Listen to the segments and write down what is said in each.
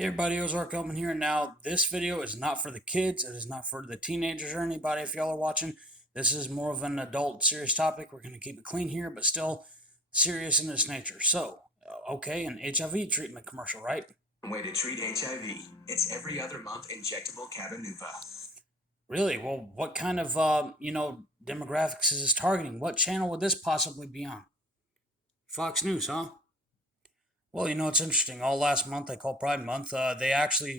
Hey everybody, Ozark Elman here. Now, this video is not for the kids. It is not for the teenagers or anybody if y'all are watching. This is more of an adult, serious topic. We're going to keep it clean here, but still serious in its nature. So, okay, an HIV treatment commercial, right? Way to treat HIV. It's every other month injectable Cabenuva. Really? Well, what kind of, demographics is this targeting? What channel would this possibly be on? Fox News, huh? Well, it's interesting. All last month, they call Pride Month.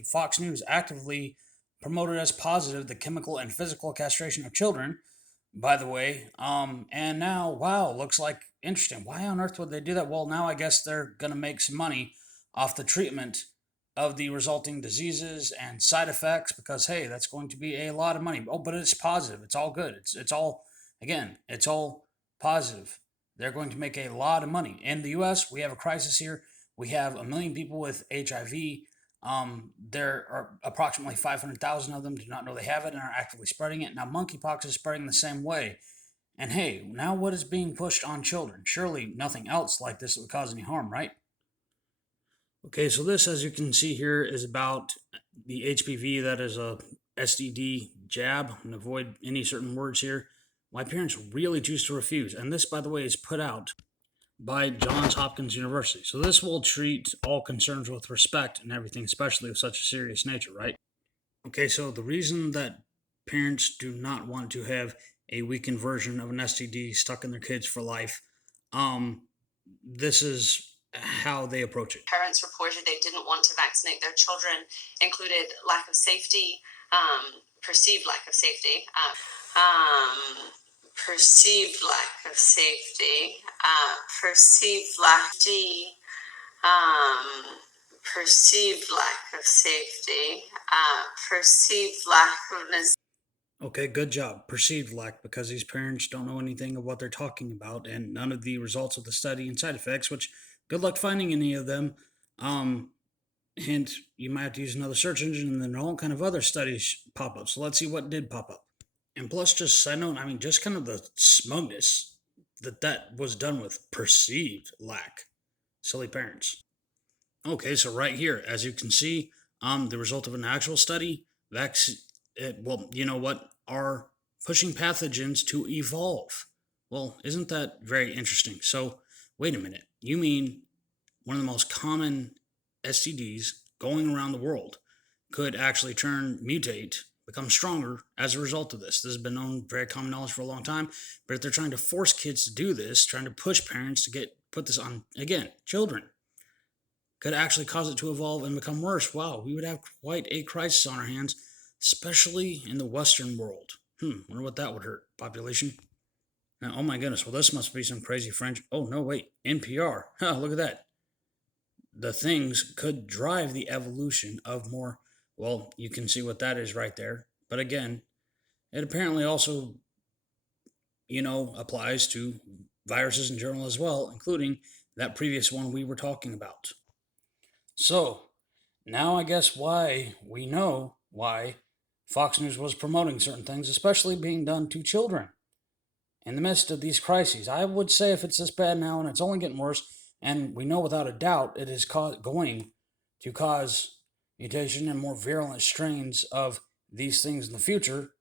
Fox News actively promoted as positive the chemical and physical castration of children, by the way. And now, wow, looks like interesting. Why on earth would they do that? Well, now I guess they're going to make some money off the treatment of the resulting diseases and side effects because, hey, that's going to be a lot of money. Oh, but it's positive. It's all good. It's all, again, it's all positive. They're going to make a lot of money. In the U.S., we have a crisis here. We have 1 million people with HIV. There are approximately 500,000 of them do not know they have it and are actively spreading it. Now, monkeypox is spreading the same way. And hey, now what is being pushed on children? Surely nothing else like this would cause any harm, right? Okay, so this, as you can see here, is about the HPV, that is a STD jab, and avoid any certain words here. My parents really choose to refuse. And this, by the way, is put out by Johns Hopkins University. So this will treat all concerns with respect and everything, especially of such a serious nature, right? Okay, so the reason that parents do not want to have a weakened version of an STD stuck in their kids for life, this is how they approach it. Parents reported they didn't want to vaccinate their children, included lack of safety, perceived lack of safety, perceived lack of safety, perceived lack perceived lack of safety, perceived lack of Okay, good job. Perceived lack, because these parents don't know anything of what they're talking about and none of the results of the study and side effects, which good luck finding any of them. Hint, you might have to use another search engine and then all kind of other studies pop up. So let's see what did pop up. And plus, just side note, just kind of the smugness that was done with perceived lack. Silly parents. Okay, so right here, as you can see, the result of an actual study, are pushing pathogens to evolve. Well, isn't that very interesting? So, wait a minute. You mean one of the most common STDs going around the world could actually mutate, become stronger as a result of this? This has been known, very common knowledge for a long time. But if they're trying to force kids to do this, trying to push parents to put this on, again, children, could actually cause it to evolve and become worse. Wow, we would have quite a crisis on our hands, especially in the Western world. Wonder what that would hurt population. Now, oh my goodness, well, this must be some crazy French. Oh, no, wait, NPR. Look at that. The things could drive the evolution of more, well, you can see what that is right there. But again, it apparently also, applies to viruses in general as well, including that previous one we were talking about. So, now I guess we know why Fox News was promoting certain things, especially being done to children in the midst of these crises. I would say if it's this bad now and it's only getting worse, and we know without a doubt it is going to cause mutation and more virulent strains of these things in the future,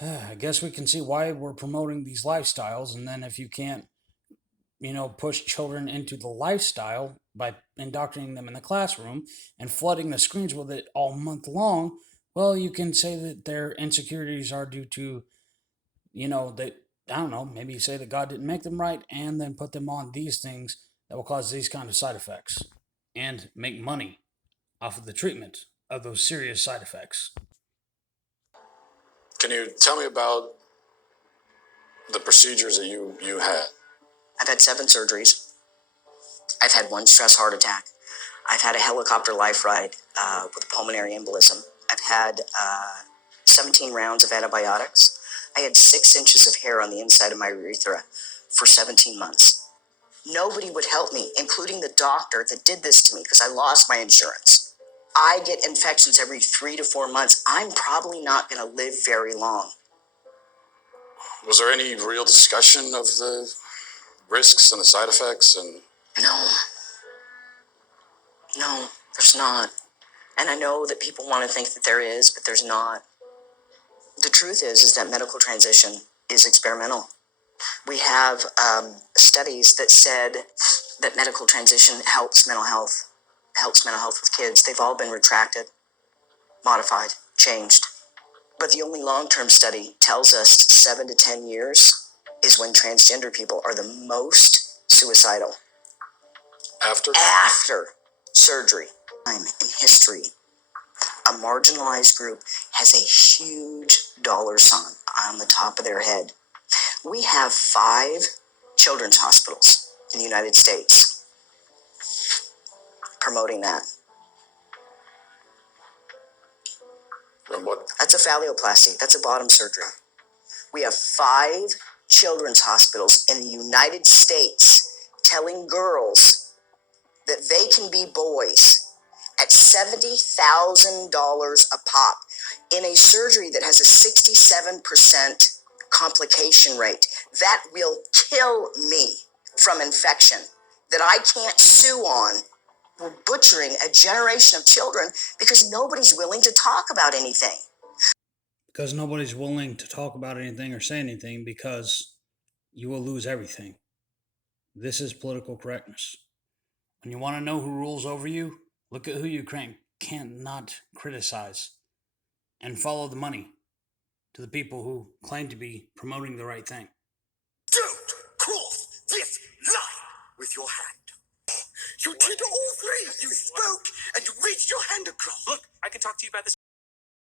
I guess we can see why we're promoting these lifestyles. And then if you can't, push children into the lifestyle by indoctrinating them in the classroom and flooding the screens with it all month long, well, you can say that their insecurities are due to, that, I don't know, maybe you say that God didn't make them right and then put them on these things that will cause these kind of side effects and make money off of the treatment of those serious side effects. Can you tell me about the procedures that you had? I've had 7 surgeries. I've had 1 stress heart attack. I've had a helicopter life ride with a pulmonary embolism. I've had 17 rounds of antibiotics. I had 6 inches of hair on the inside of my urethra for 17 months. Nobody would help me, including the doctor that did this to me because I lost my insurance. I get infections every 3 to 4 months. I'm probably not going to live very long. Was there any real discussion of the risks and the side effects? And No, there's not. And I know that people want to think that there is, but there's not. The truth is that medical transition is experimental. We have studies that said that medical transition helps mental health with kids. They've all been retracted, modified, changed. But the only long-term study tells us 7 to 10 years is when transgender people are the most suicidal. After surgery. In history, a marginalized group has a huge dollar sign on the top of their head. We have 5 children's hospitals in the United States promoting that. And what? That's a phalloplasty. That's a bottom surgery. We have 5 children's hospitals in the United States telling girls that they can be boys at $70,000 a pop in a surgery that has a 67% complication rate. That will kill me from infection that I can't sue on. We're butchering a generation of children because nobody's willing to talk about anything. Because nobody's willing to talk about anything or say anything because you will lose everything. This is political correctness. When you want to know who rules over you, look at who you can't not criticize and follow the money to the people who claim to be promoting the right thing. Don't cross this line with your hand. You did all 3. You spoke and you reached your hand across. Look, I can talk to you about this.